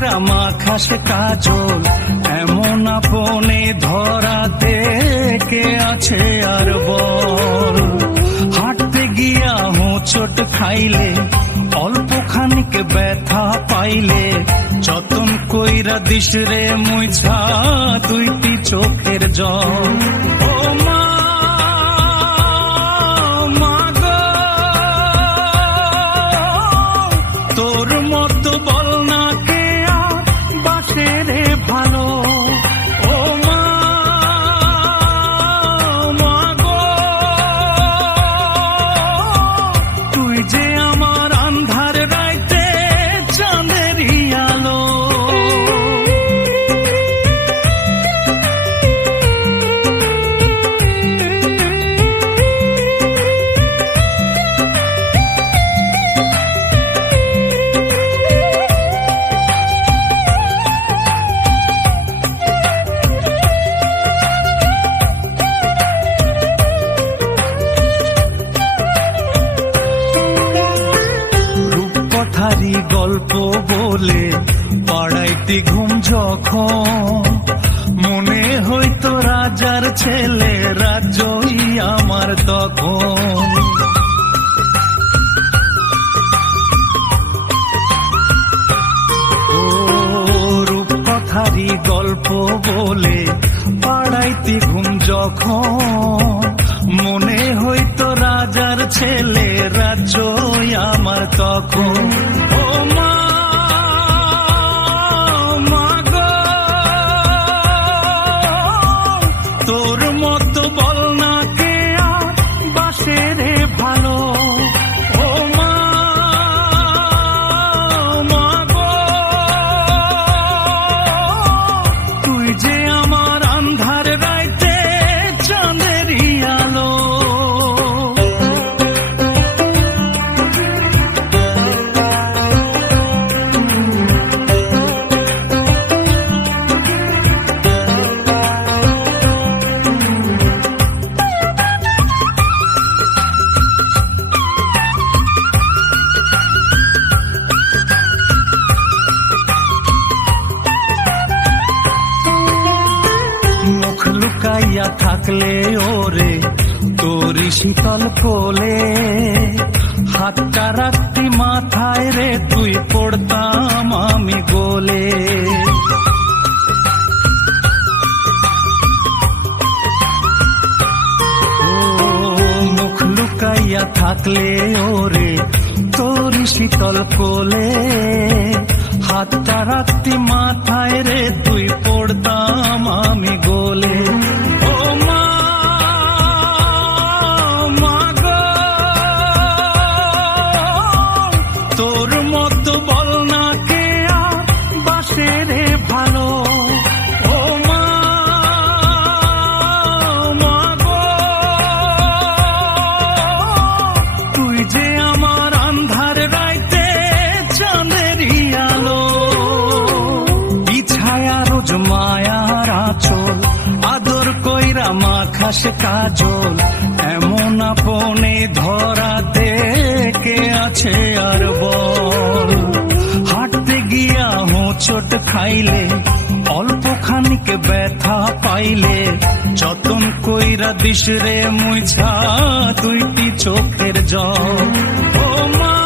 কইরা মাখাস কাজল, এমন আপনে ধরাতে কে আছে আর বল। হাঁটতে গিয়া হোঁচট খাইলে, অল্প খানিক ব্যথা পাইলে, যতন কইরা দিস রে মুইছা দুইটি চোখের জল। ও মা তোর মতো বল না কে আর বাসে রে ভালো। ও মা গো, তুই যে আমার আন্ধার রাইতে চাঁদেরই আলো। রূপকথারি গল্প বলে পাড়াইতে ঘুম যখন, মনে হইতো রাজার ছেলে রাজ্যই আমার তখন। ও রূপকথারি গল্প বলে পাড়াইতে ঘুম যখন, মনে হইতো রাজার ছেলে রাজ্যই আমার তখন। ও মা গো, তোর মতো বল না কে আর বাসে রে ভালো। ও মা গো, তুই যে আমার আন্ধার রাইতে চাঁদেরই আলো। মুখ লুকাইয়া থাকলে ওরে তোরি শীতল কোলে, হাতটা রাখতি মাথায় রে তুই পড়তাম আমি গোলে। ও মুখ লুকাইয়া থাকলে ওরে তোরি শীতল কোলে, হাতটা রাখতি মাথায় রে তুই পড়তাম আমি গোলে। ও মা গো, তোর মতো বল না কে আর বাসে রে ভালো। ও মা গো, তুই যে আমার আন্ধার রাইতে চাঁদেরই আলো। বিছায়া রোজ মায়ার আঁচল, আদর কইরা মাখাস কাজল, এমন আপনে ধরাতে কে আছে আর বল। হাঁটতে গিয়া হোঁচট খাইলে, অল্প খানিক ব্যথা পাইলে, যতন কইরা দিস রে মুইছা দুইটি চোখের জল। ও মা